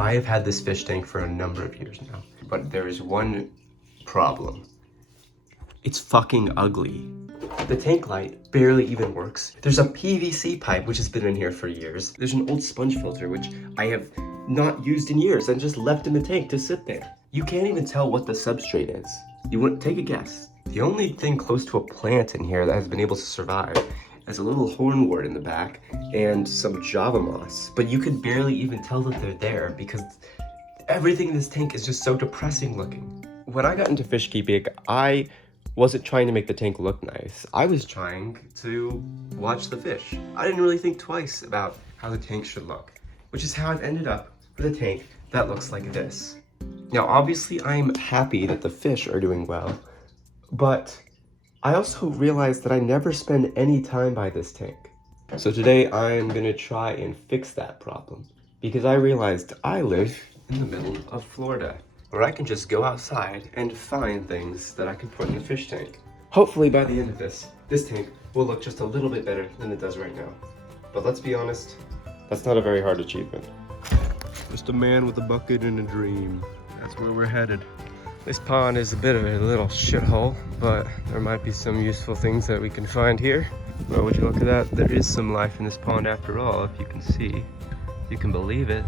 I have had this fish tank for a number of years now, but there is one problem. It's fucking ugly. The tank light barely even works. There's a PVC pipe which has been in here for years. There's an old sponge filter which I have not used in years and just left in the tank to sit there. You can't even tell what the substrate is. You want take a guess. The only thing close to a plant in here that has been able to survive is a little hornwort in the back and some Java moss. But you could barely even tell that they're there because everything in this tank is just so depressing looking. When I got into fish keeping, I wasn't trying to make the tank look nice. I was trying to watch the fish. I didn't really think twice about how the tank should look, which is how I've ended up with a tank that looks like this. Now, obviously, I'm happy that the fish are doing well, but I also realized that I never spend any time by this tank. So today, I'm gonna try and fix that problem, because I realized I live in the middle of Florida, where I can just go outside and find things that I can put in the fish tank. Hopefully by the end of this tank will look just a little bit better than it does right now. But let's be honest, that's not a very hard achievement. Just a man with a bucket and a dream. That's where we're headed. This pond is a bit of a little shithole, but there might be some useful things that we can find here. Well, would you look at that? There is some life in this pond after all, if you can see. If you can believe it.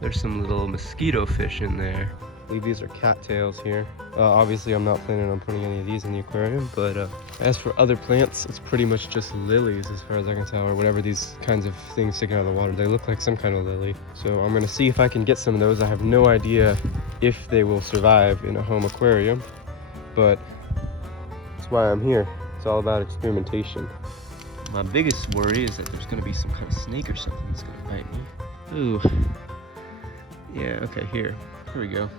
There's some little mosquito fish in there. I believe these are cattails here. Obviously, I'm not planning on putting any of these in the aquarium, but as for other plants, it's pretty much just lilies as far as I can tell, or whatever these kinds of things sticking out of the water. They look like some kind of lily. So I'm gonna see if I can get some of those. I have no idea if they will survive in a home aquarium, but that's why I'm here. It's all about experimentation. My biggest worry is that there's gonna be some kind of snake or something that's gonna bite me. Ooh. Yeah, okay, here we go.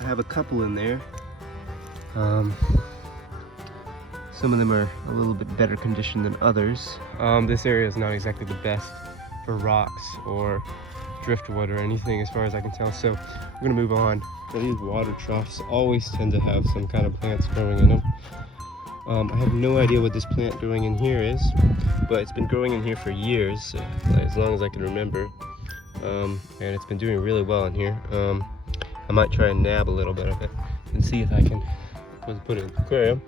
I have a couple in there. Some of them are a little bit better conditioned than others. This area is not exactly the best for rocks or driftwood or anything as far as I can tell, so I'm gonna move on. These water troughs always tend to have some kind of plants growing in them. I have no idea what this plant growing in here is, but it's been growing in here for years, as long as I can remember. And it's been doing really well in here. I might try and nab a little bit of it and see if I can put it in the aquarium.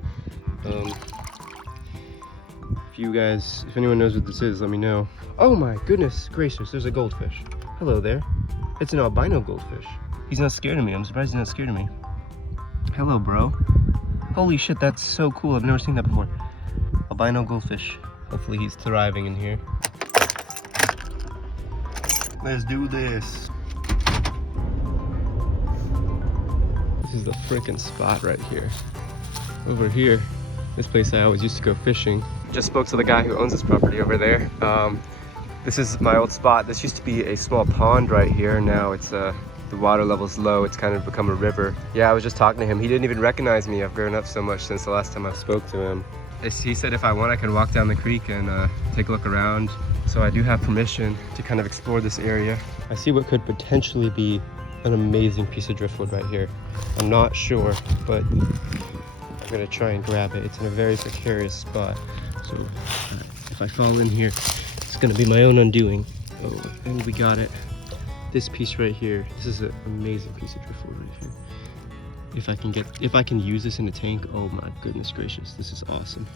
If anyone knows what this is, let me know. Oh my goodness gracious, there's a goldfish. Hello there. It's an albino goldfish. He's not scared of me. I'm surprised he's not scared of me. Hello, bro. Holy shit, that's so cool. I've never seen that before. Albino goldfish. Hopefully he's thriving in here. Let's do this. This is the freaking spot right here. Over here, this place I always used to go fishing. Just spoke to the guy who owns this property over there. This is my old spot. This used to be a small pond right here. Now it's the water level's low. It's kind of become a river. Yeah, I was just talking to him. He didn't even recognize me. I've grown up so much since the last time I spoke to him. He said if I want, I could walk down the creek and take a look around. So I do have permission to kind of explore this area. I see what could potentially be an amazing piece of driftwood right here. I'm not sure, but I'm gonna try and grab it. It's in a very precarious spot. So if I fall in here, it's gonna be my own undoing. Oh, and we got it. This piece right here. This is an amazing piece of driftwood right here. If I can use this in a tank, oh my goodness gracious, this is awesome.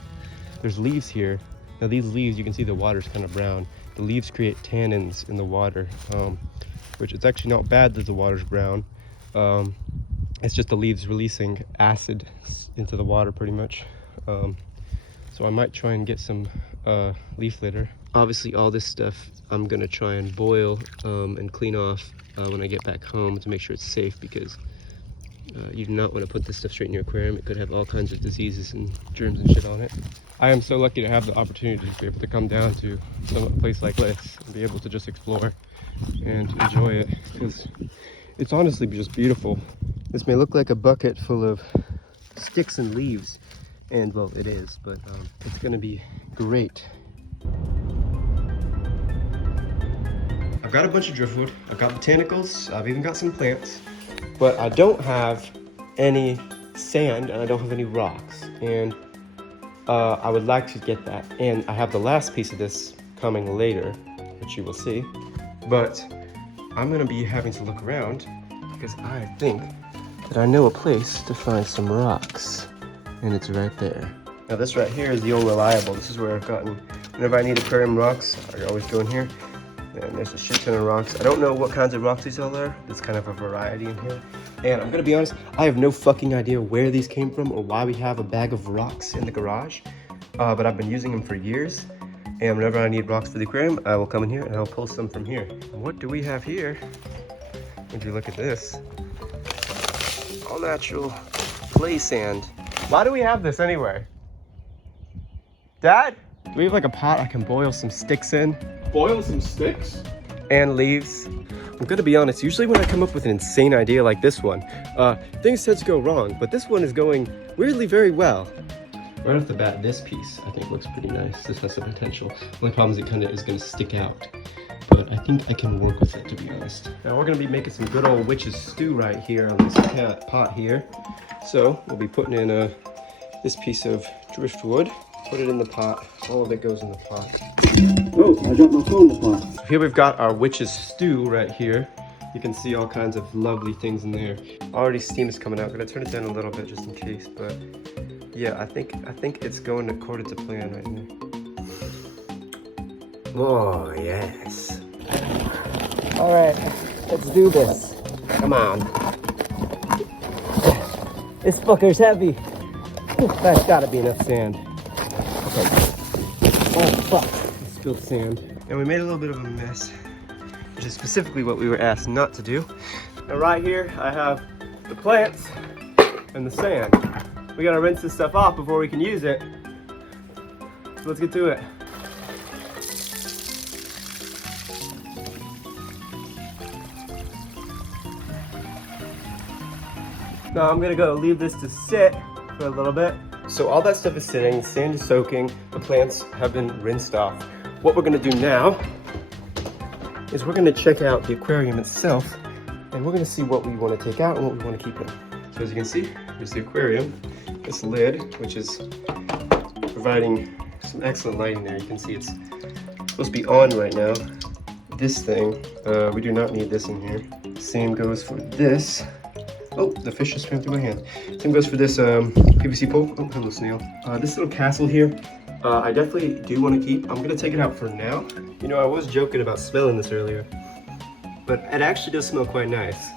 There's leaves here. Now these leaves, you can see the water's kind of brown. The leaves create tannins in the water, which it's actually not bad that the water's brown. It's just the leaves releasing acid into the water pretty much. So I might try and get some leaf litter. Obviously all this stuff I'm gonna try and boil and clean off when I get back home to make sure it's safe, because you do not want to put this stuff straight in your aquarium. It could have all kinds of diseases and germs and shit on it. I am so lucky to have the opportunity to be able to come down to a place like this and be able to just explore and enjoy it, because it's honestly just beautiful. This may look like a bucket full of sticks and leaves, and well, it is, but it's gonna be great. I've got a bunch of driftwood, I've got botanicals, I've even got some plants, but I don't have any sand and I don't have any rocks, and I would like to get that. And I have the last piece of this coming later, which you will see, but I'm gonna be having to look around because I think that I know a place to find some rocks, and it's right there. Now this right here is the old reliable. This is where I've gotten, whenever I need aquarium rocks, I always go in here. And there's a shit ton of rocks. I don't know what kinds of rocks these all are. There's kind of a variety in here. And I'm gonna be honest, I have no fucking idea where these came from or why we have a bag of rocks in the garage. But I've been using them for years. And whenever I need rocks for the aquarium, I will come in here and I'll pull some from here. What do we have here? Would you look at this? All natural clay sand. Why do we have this anyway? Dad? Do we have like a pot I can boil some sticks in? Boil some sticks? And leaves. I'm gonna be honest, usually when I come up with an insane idea like this one, things tend to go wrong, but this one is going weirdly very well. Right off the bat, this piece I think looks pretty nice. This has some potential. The only problem is it kind of is gonna stick out, but I think I can work with it, to be honest. Now we're gonna be making some good old witch's stew right here on this pot here. So we'll be putting in this piece of driftwood. Put it in the pot. All of it goes in the pot. Oh, I dropped my phone in the pot. So here we've got our witch's stew right here. You can see all kinds of lovely things in there. Already steam is coming out. I'm gonna turn it down a little bit just in case, but yeah, I think it's going according to plan right now. Oh yes. All right, let's do this. Come on. This fucker's heavy. That's gotta be enough sand. Oh fuck, I spilled sand. And we made a little bit of a mess, which is specifically what we were asked not to do. Now right here, I have the plants and the sand. We gotta rinse this stuff off before we can use it. So let's get to it. Now I'm gonna go leave this to sit for a little bit. So all that stuff is sitting, the sand is soaking, the plants have been rinsed off. What we're gonna do now is we're gonna check out the aquarium itself, and we're gonna see what we wanna take out and what we wanna keep in. So as you can see, here's the aquarium. This lid, which is providing some excellent lighting there. You can see it's supposed to be on right now. This thing, we do not need this in here. Same goes for this. Oh, the fish just swam through my hand. Same goes for this PVC pole. Oh, hello snail. This little castle here, I definitely do want to keep. I'm gonna take it out for now. You know, I was joking about smelling this earlier, but it actually does smell quite nice.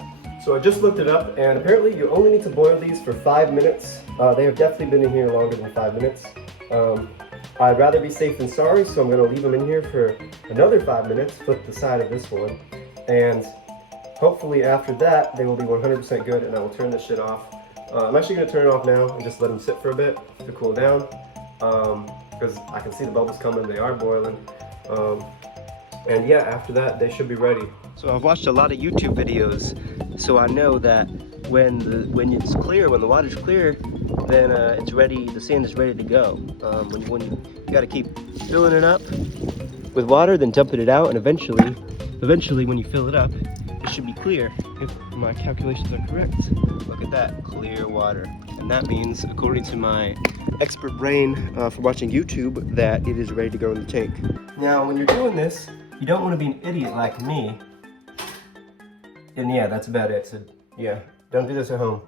So I just looked it up, and apparently you only need to boil these for 5 minutes. They have definitely been in here longer than 5 minutes. I'd rather be safe than sorry, so I'm gonna leave them in here for another 5 minutes, flip the side of this one, and hopefully after that, they will be 100% good, and I will turn this shit off. I'm actually gonna turn it off now and just let them sit for a bit to cool down, because I can see the bubbles coming, they are boiling. And yeah, after that, they should be ready. So I've watched a lot of YouTube videos, so I know that when it's clear, when the water's clear, then it's ready, the sand is ready to go. When you gotta keep filling it up with water, then dumping it out, and eventually when you fill it up, it should be clear, if my calculations are correct. Look at that, clear water. And that means, according to my expert brain for watching YouTube, that it is ready to go in the tank. Now, when you're doing this, you don't want to be an idiot like me. And yeah, that's about it. So yeah, don't do this at home.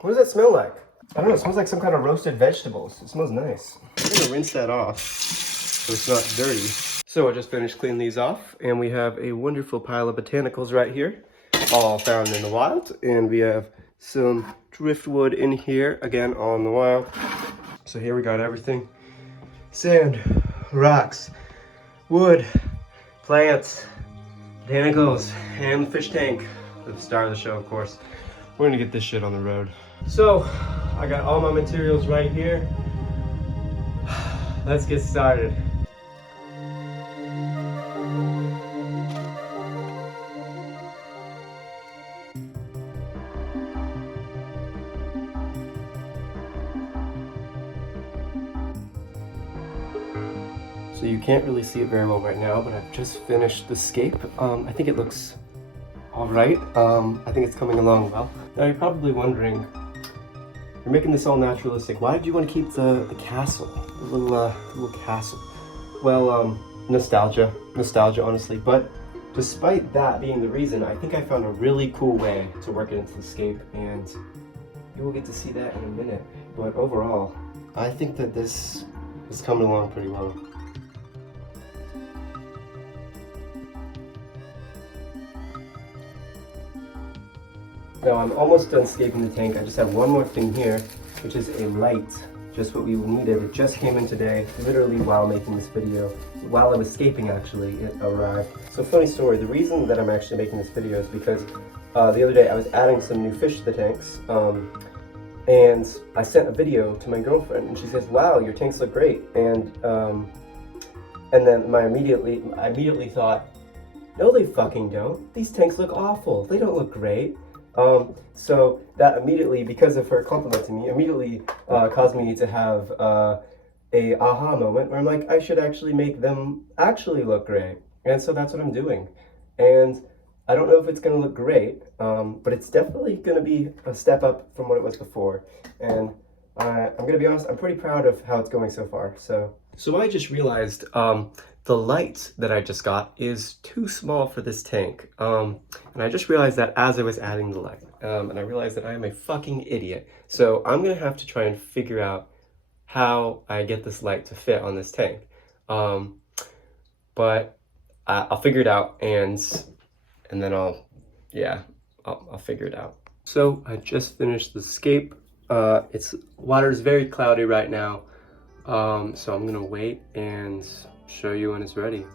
What does that smell like? I don't know, it smells like some kind of roasted vegetables. It smells nice. I'm gonna rinse that off so it's not dirty. So I just finished cleaning these off, and we have a wonderful pile of botanicals right here, all found in the wild. And we have some driftwood in here, again, all in the wild. So here we got everything. Sand, rocks, wood, plants, botanicals, and the fish tank. The star of the show, of course. We're gonna get this shit on the road. So, I got all my materials right here. Let's get started. So you can't really see it very well right now, but I've just finished the scape. I think it looks all right. I think it's coming along well. Now you're probably wondering, you're making this all naturalistic. Why did you want to keep the castle, the little castle? Well, nostalgia, honestly. But despite that being the reason, I think I found a really cool way to work it into the scape, and you will get to see that in a minute. But overall, I think that this is coming along pretty well. Now I'm almost done scaping the tank. I just have one more thing here, which is a light. Just what we needed. It just came in today, literally while making this video. While I was scaping, actually, it arrived. So funny story, the reason that I'm actually making this video is because the other day I was adding some new fish to the tanks, and I sent a video to my girlfriend, and she says, "Wow, your tanks look great." And then I immediately thought, "No, they fucking don't. These tanks look awful. They don't look great." So that immediately, because of her compliment to me, immediately caused me to have a aha moment where I'm like, I should actually make them actually look great. And so that's what I'm doing. And I don't know if it's going to look great, but it's definitely going to be a step up from what it was before. And I'm going to be honest, I'm pretty proud of how it's going so far. So I just realized the light that I just got is too small for this tank. And I just realized that as I was adding the light. And I realized that I am a fucking idiot. So I'm going to have to try and figure out how I get this light to fit on this tank. But I'll figure it out, and then I'll figure it out. So I just finished the scape. Water's very cloudy right now. So I'm gonna wait and show you when it's ready.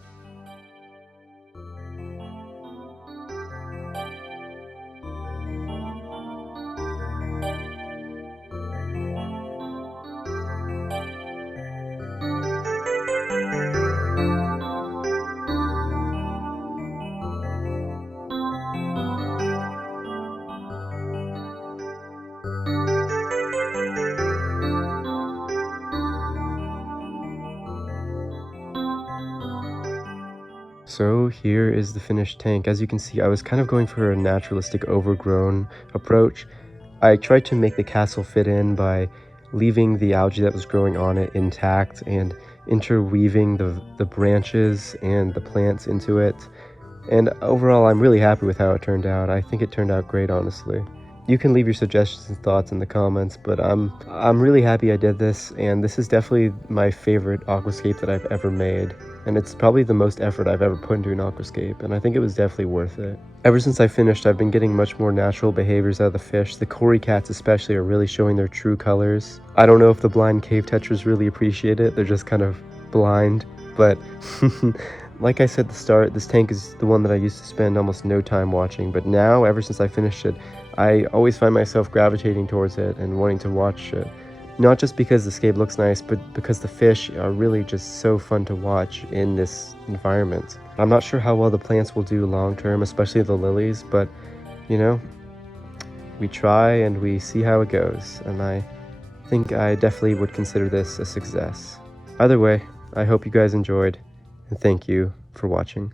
So here is the finished tank. As you can see, I was kind of going for a naturalistic overgrown approach. I tried to make the castle fit in by leaving the algae that was growing on it intact and interweaving the branches and the plants into it. And overall, I'm really happy with how it turned out. I think it turned out great, honestly. You can leave your suggestions and thoughts in the comments, but I'm really happy I did this, and this is definitely my favorite aquascape that I've ever made. And it's probably the most effort I've ever put into an aquascape, and I think it was definitely worth it. Ever since I finished, I've been getting much more natural behaviors out of the fish. The cory cats especially are really showing their true colors. I don't know if the blind cave tetras really appreciate it, they're just kind of blind, but like I said at the start, this tank is the one that I used to spend almost no time watching, but now, ever since I finished it, I always find myself gravitating towards it and wanting to watch it. Not just because the scape looks nice, but because the fish are really just so fun to watch in this environment. I'm not sure how well the plants will do long term, especially the lilies, but you know, we try and we see how it goes, and I think I definitely would consider this a success. Either way, I hope you guys enjoyed, and thank you for watching.